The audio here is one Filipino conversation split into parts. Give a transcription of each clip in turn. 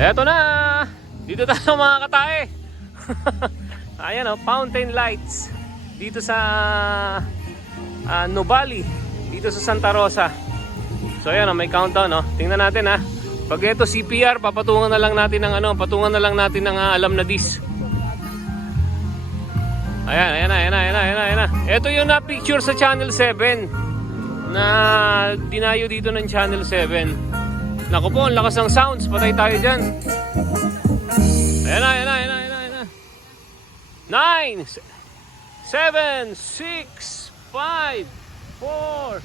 Eto na! Dito tayo mga katae. Ayan o, fountain lights. Dito sa Nuvali. Dito sa Santa Rosa. So ayan o, may countdown o. Tingnan natin ha. Pag ito CPR, papatungan na lang natin ng patungan na lang natin ng alam na dis. Ayan na. Ito yung na-picture sa Channel 7 na dinayo dito ng Channel 7. Naku po, ang lakas ng sounds. Patay tayo dyan. Ayan na. 9, 7, 6, 5, 4,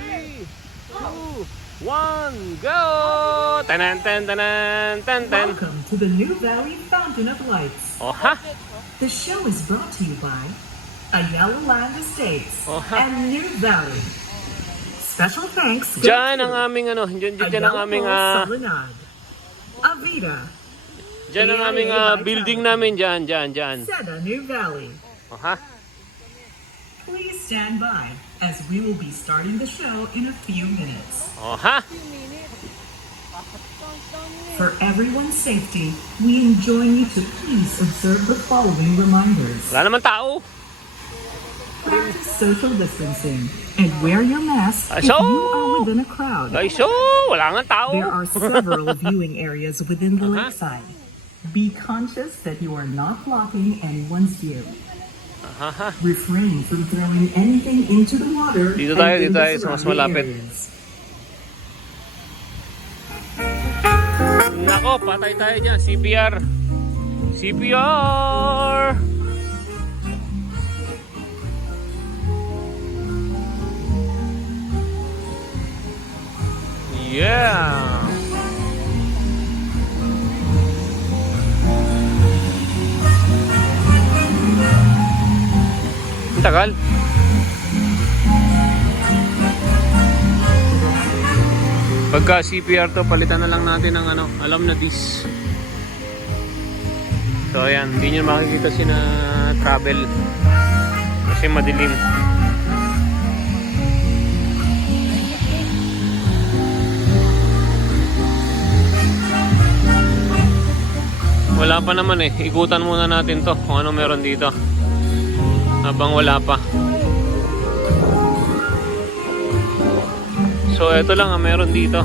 3, 2, 1, go! Tanan. Welcome to the New Valley Fountain of Lights. Oh ha? The show is brought to you by Ayala Land Estates Oh, ha? and New Valley. Special thanks Diyan ang aming diyan ang aming Solinad, Avida, diyan ang aming building namin diyan. Seda New Valley. Oh ha? Please stand by as we will be starting the show in a few minutes. Oh ha? For everyone's safety, we enjoin you to please observe the following reminders. Wala naman tao. Practice social distancing and wear your mask if So- you are within a crowd. Ay so, wala nga tao. There are several viewing areas within the lakeside. Be conscious that you are not blocking anyone's view. Refrain from throwing anything into the water. Dito and tayo in the sa mas surrounding malapit. areas. Nako, patay tayo dyan. CPR. Yeah. Ang tagal. Pagka CPR to, palitan na lang natin ng alam na dis. So ayan, hindi nyo makikita sina travel kasi madilim. Wala pa naman eh. Ikutan muna natin to kung ano meron dito habang wala pa. So eto lang ang meron dito.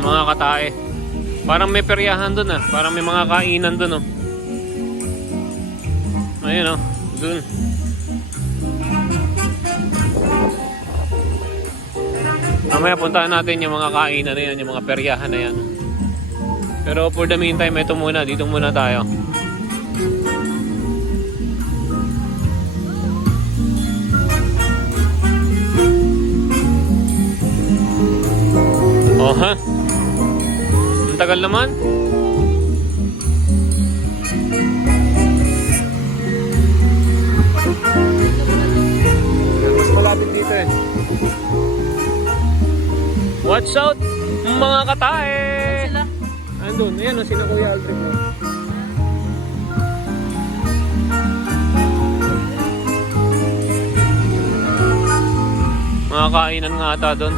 Mga katae. Parang may peryahan doon ah. Parang may mga kainan doon oh. Ayun oh, doon. Mamaya puntahan natin yung mga kainan na yan, yung mga peryahan na yan. Pero for the meantime, ito muna, dito muna tayo. Oh ha? Ang tagal naman. Mas malapit dito eh. Watch out mga katae! Sila? Andun, ayan o, sina Kuya Aldrin mo. Mga kainan nga ata doon.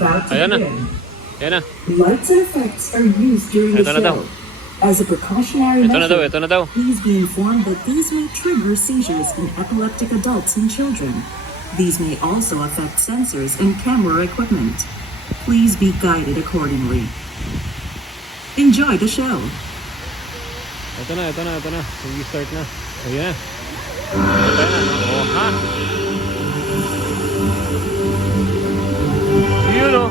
about to Ayan na. begin. Yan na. Lights and effects are used during the Ito na daw. show. As a precautionary Ito na daw, measure, ito na daw. please be informed that these may trigger seizures in epileptic adults and children. These may also affect sensors and camera equipment. Please be guided accordingly. Enjoy the show. Ito na, ito na, ito na. Mag-start na. Ayan na. Ito na. Oh, ha? Yun o.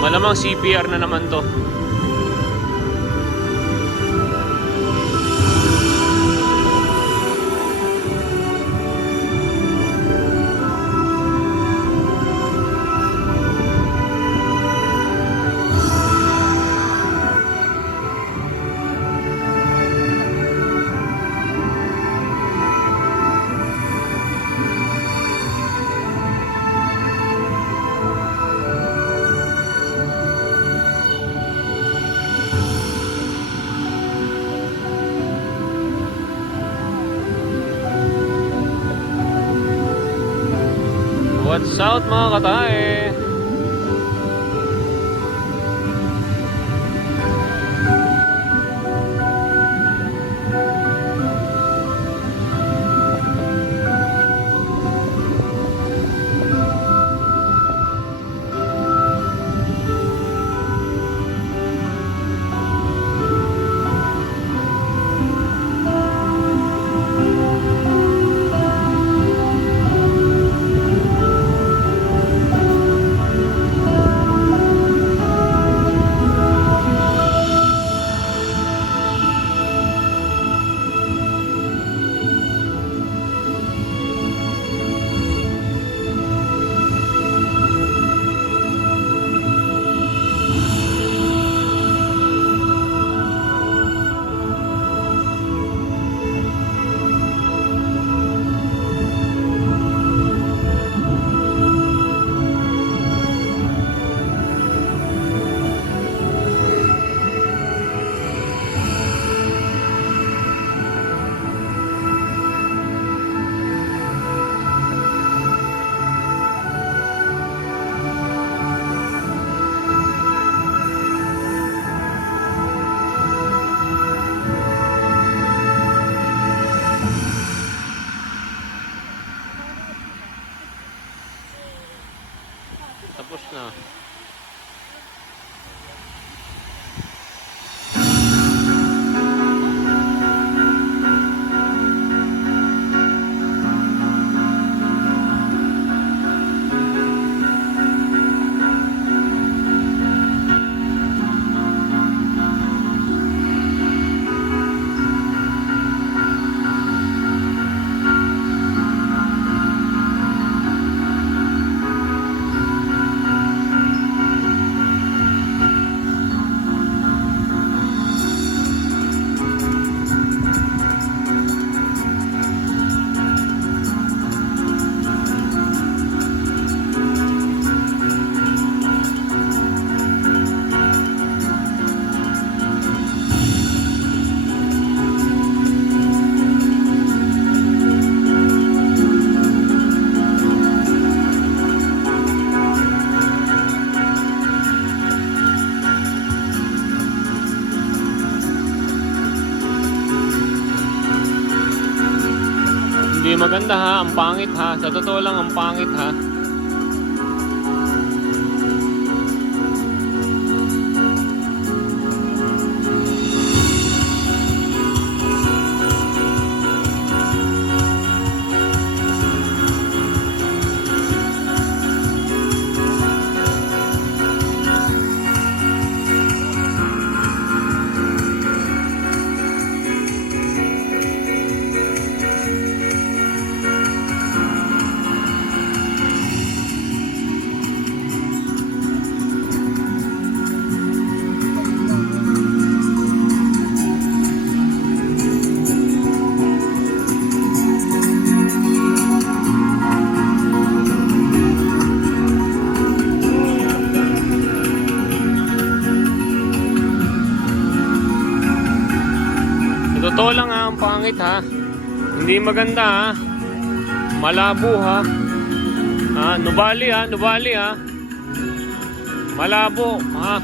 Malamang CPR na naman to. What's out mga katae? Tapos na. Hindi maganda ha, ang pangit ha. Sa totoo lang ang pangit ha. Totoo lang ha, ang pangit ha. Hindi maganda ha. Malabo ha. Nubali ha, nubali ha. Malabo ha.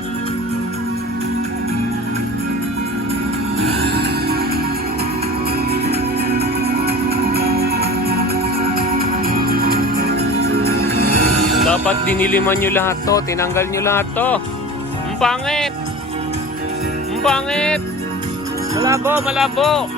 Dapat diniliman nyo lahat to, tinanggal nyo lahat to. Ang pangit! Ang pangit! Malabo, malabo!